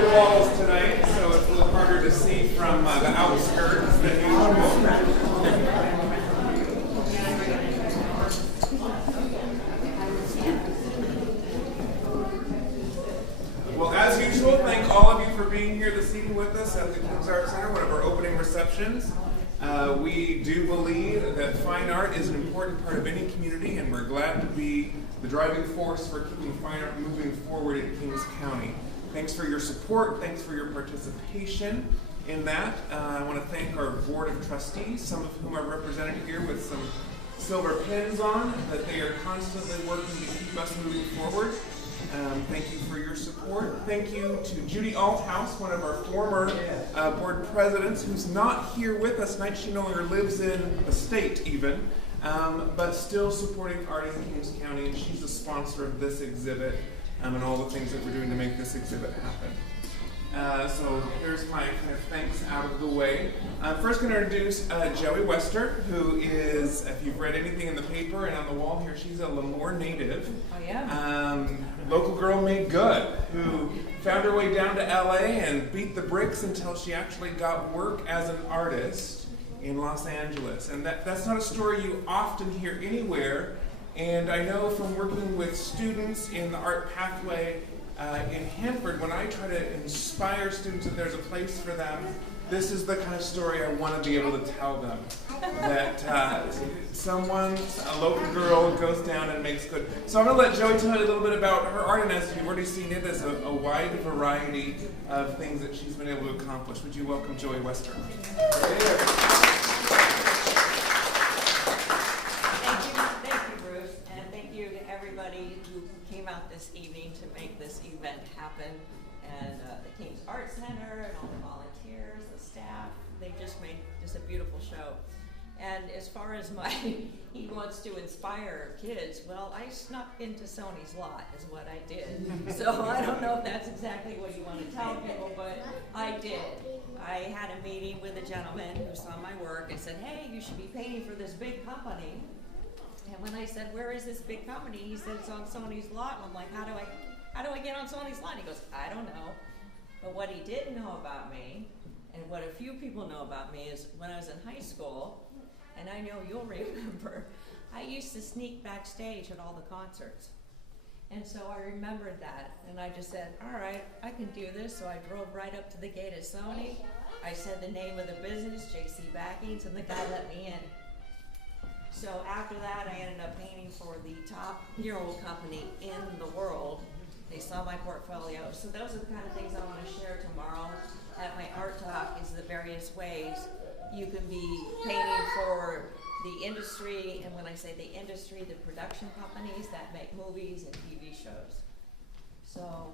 the walls tonight, so it's a little harder to see from the outskirts than usual. Well, as usual, thank all of you for being here this evening with us at the King's Art Center, one of our opening receptions. We do believe that fine art is an important part of any community, and we're glad to be the driving force for keeping fine art moving forward in Kings County. Thanks for your support. Thanks for your participation in that. I want to thank our Board of Trustees, some of whom are represented here with some silver pins on, that they are constantly working to keep us moving forward. Thank you for your support. Thank you to Judy Althouse, one of our former board presidents, who's not here with us tonight. She no longer lives in the state even, but still supporting art in Kings County, and she's the sponsor of this exhibit and all the things that we're doing to make this exhibit happen. So here's my kind of thanks out of the way. I'm first going to introduce Joey Wester, who is, if you've read anything in the paper and on the wall here, she's a Lemoore native. Oh, yeah. Local girl made good, who found her way down to LA and beat the bricks until she actually got work as an artist in Los Angeles. And that's not a story you often hear anywhere. And I know from working with students in the art pathway in Hanford, when I try to inspire students that there's a place for them, this is the kind of story I want to be able to tell them. That a local girl goes down and makes good. So I'm going to let Joey tell you a little bit about her art, and as you've already seen, it is a wide variety of things that she's been able to accomplish. Would you welcome Joey Wester? Everybody who came out this evening to make this event happen, and the King's Art Center and all the volunteers, the staff, they just made just a beautiful show. And as far as he wants to inspire kids, well, I snuck into Sonys' lot is what I did. So I don't know if that's exactly what you want to tell people, but I did. I had a meeting with a gentleman who saw my work and said, hey, you should be painting for this big company. And when I said, where is this big company? He said, it's on Sonys' lot. And I'm like, how do I get on Sonys' lot? And he goes, I don't know. But what he didn't know about me, and what a few people know about me, is when I was in high school, and I know you'll remember, I used to sneak backstage at all the concerts. And so I remembered that, and I just said, all right, I can do this. So I drove right up to the gate at Sony. I said the name of the business, JC Backings, and the guy let me in. So after that, I ended up painting for the top mural company in the world. They saw my portfolio. So those are the kind of things I want to share tomorrow at my art talk, is the various ways you can be painting for the industry. And when I say the industry, the production companies that make movies and TV shows. So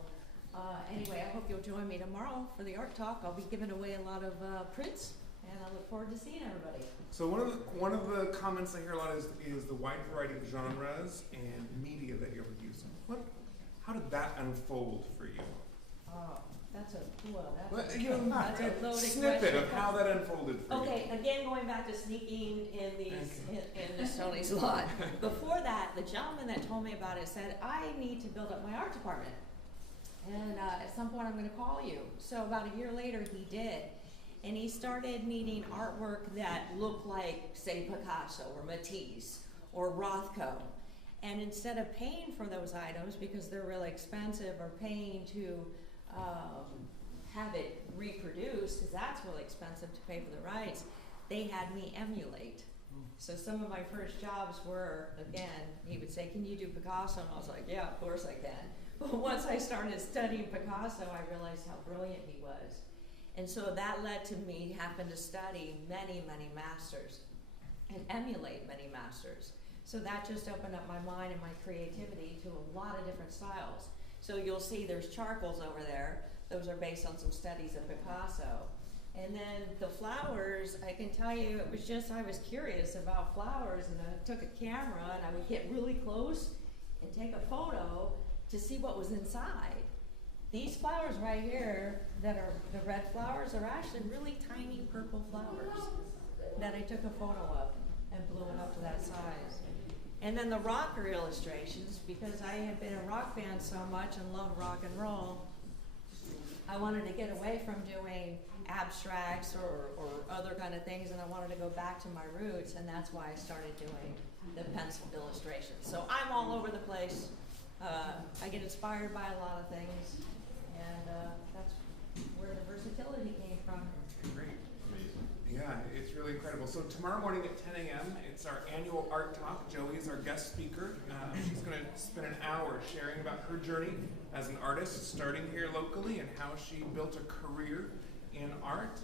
anyway, I hope you'll join me tomorrow for the art talk. I'll be giving away a lot of prints. And I look forward to seeing everybody. So one of the comments I hear a lot is the wide variety of genres and media that you're using. How did that unfold for you? Oh, that's a loaded snippet question. Of how that unfolded for you. Okay, again going back to sneaking in the Sonys' lot. Before that, the gentleman that told me about it said, I need to build up my art department. And at some point I'm going to call you. So about a year later he did. And he started needing artwork that looked like, say, Picasso or Matisse or Rothko. And instead of paying for those items because they're really expensive, or paying to have it reproduced, because that's really expensive to pay for the rights, they had me emulate. So some of my first jobs were, again, he would say, can you do Picasso? And I was like, yeah, of course I can. But once I started studying Picasso, I realized how brilliant he was. And so that led to me having to study many, many masters and emulate many masters. So that just opened up my mind and my creativity to a lot of different styles. So you'll see there's charcoals over there. Those are based on some studies of Picasso. And then the flowers, I can tell you, it was just, I was curious about flowers, and I took a camera and I would get really close and take a photo to see what was inside. These flowers right here, that are the red flowers, are actually really tiny purple flowers that I took a photo of and blew it up to that size. And then the rocker illustrations, because I had been a rock band so much and loved rock and roll, I wanted to get away from doing abstracts or other kind of things, and I wanted to go back to my roots, and that's why I started doing the pencil illustrations. So I'm all over the place. I get inspired by a lot of things, and that's where the versatility came from. Okay, great. Amazing. Yeah, it's really incredible. So tomorrow morning at 10 a.m., it's our annual Art Talk. Joey is our guest speaker. She's going to spend an hour sharing about her journey as an artist, starting here locally, and how she built a career in art,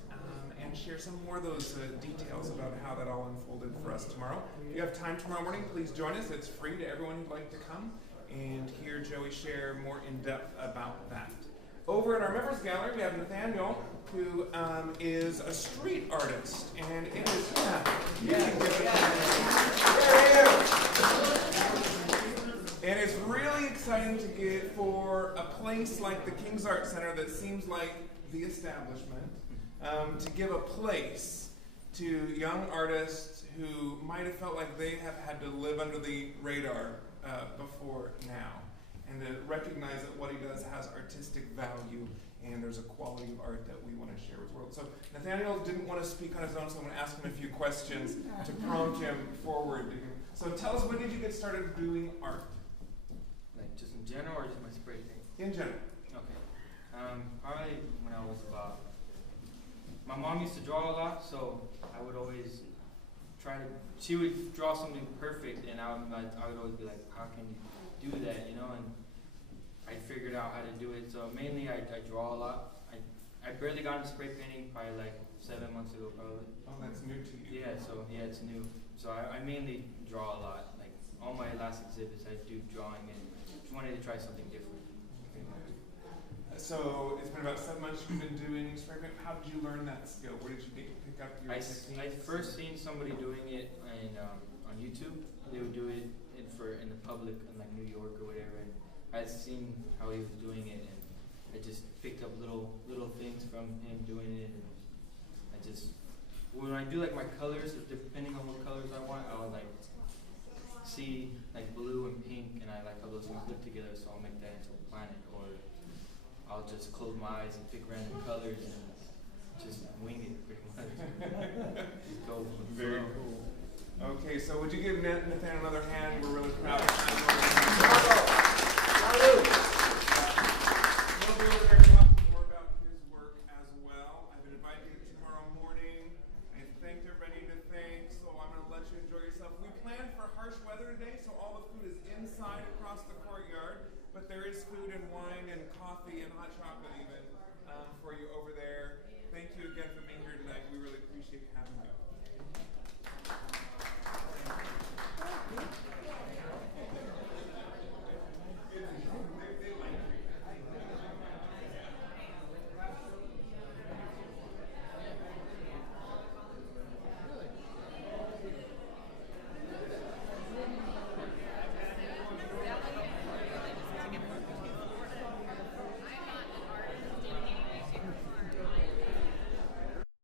and share some more of those details about how that all unfolded for us tomorrow. If you have time tomorrow morning, please join us. It's free to everyone who'd like to come and hear Joey share more in depth about that. Over at our members gallery, we have Nathaniel, who is a street artist, and it is and it's really exciting to get for a place like the King's Art Center that seems like the establishment, to give a place to young artists who might have felt like they have had to live under the radar before now, and to recognize that what he does has artistic value and there's a quality of art that we want to share with the world. So Nathaniel didn't want to speak on his own, so I'm going to ask him a few questions to prompt him forward. So tell us, when did you get started doing art? Like just in general, or just my spray paint? In general. Okay. Probably when I was about, my mom used to draw a lot, so I would always try to, she would draw something perfect, and I would always be like, how can you do that, you know? And I figured out how to do it. So mainly I draw a lot. I barely got into spray painting probably like 7 months ago probably. Oh, that's new to you. Yeah, so yeah, it's new. So I mainly draw a lot. Like all my last exhibits I do drawing, and just wanted to try something different. So it's been about 7 months you've been doing spray paint. How did you learn that skill? Where did you pick up your techniques? I first seen somebody doing it on YouTube. They would do it in the public in like New York or whatever, and I seen how he was doing it, and I just picked up little things from him doing it, and I just, when I do like my colors, depending on what colors I want, I would like see like blue and pink, and I like how those things look together, so I'll make that into a planet, or I'll just close my eyes and pick random colors and just wing it pretty much. Just go with the Very flow. cool. Okay, so would you give Nathan another hand? We're really proud of him.